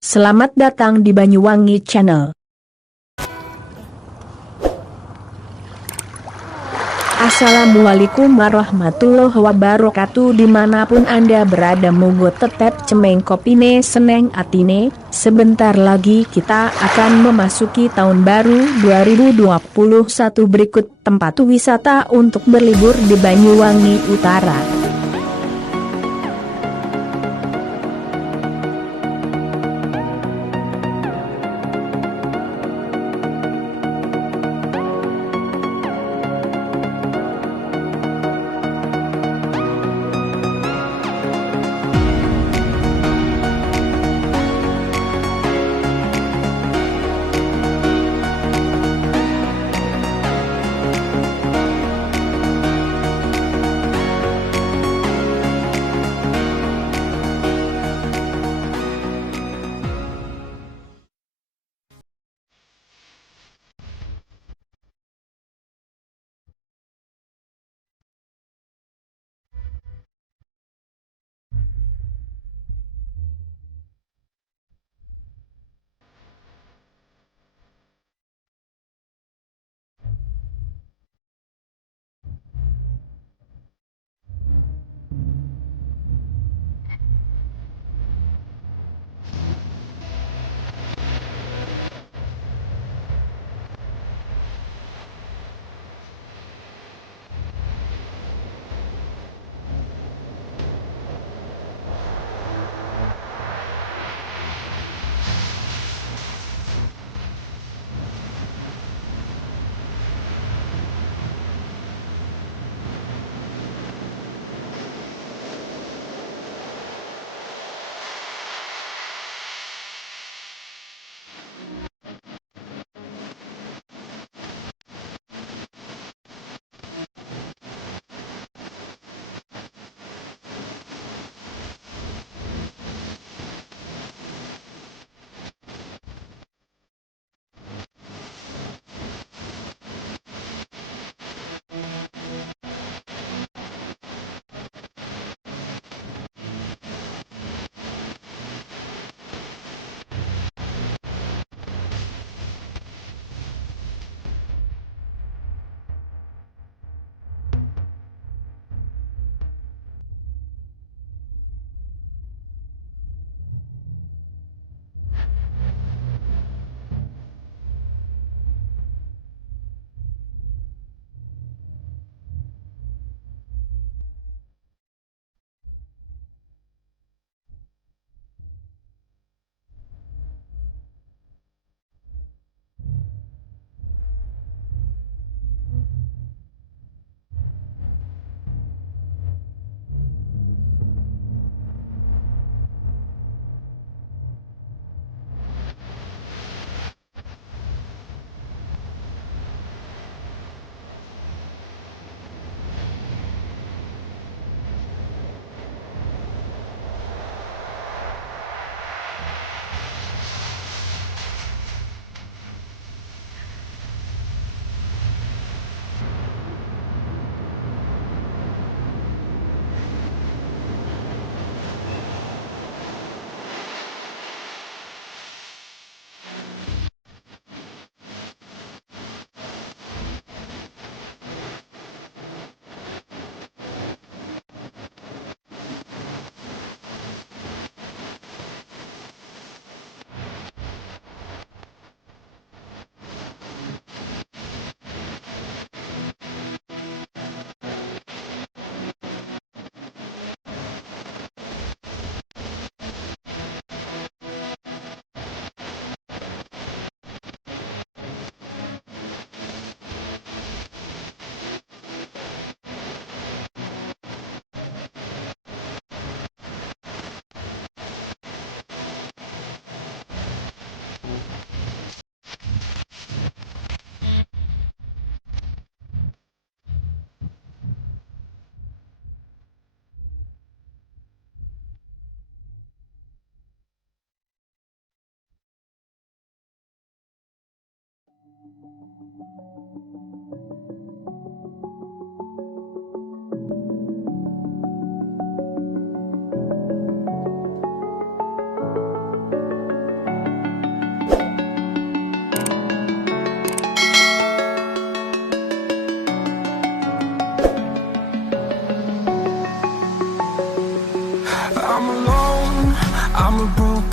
Selamat datang di Banyuwangi Channel. Assalamualaikum warahmatullahi wabarakatuh. Dimanapun Anda berada, moga tetap cemeng kopine seneng atine. Sebentar lagi kita akan memasuki tahun baru 2021. Berikut tempat wisata untuk berlibur di Banyuwangi Utara.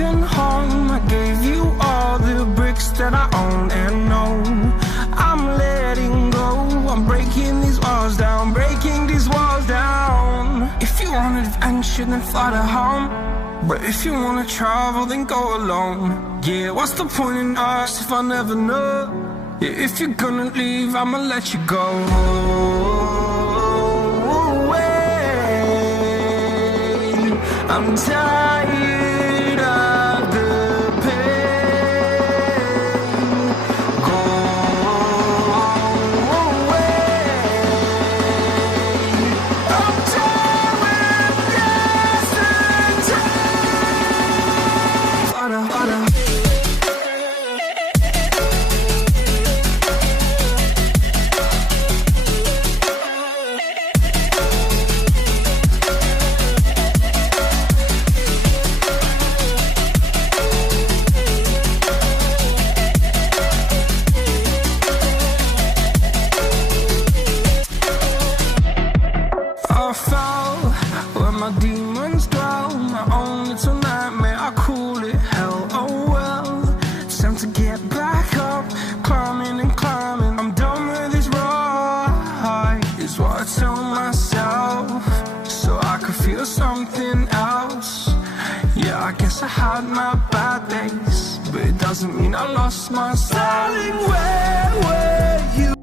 broken home. I gave you all the bricks that I own and know. I'm letting go, I'm breaking these walls down, breaking these walls down. If you want adventure, then fly to home. But if you wanna travel, then go alone. Yeah, what's the point in us if I never know? Yeah, if you're gonna leave, I'ma let you go. I'm tired of the pain. Go away. I'm tired with yesterday. Harder, harder. I fell where my demons dwell. My own little nightmare, I call it hell. Oh well, it's time to get back up. Climbing and climbing, I'm done with this ride, is what I tell myself, so I could feel something else. Yeah, I guess I had my bad days, but it doesn't mean I lost my style. Darling, where were you?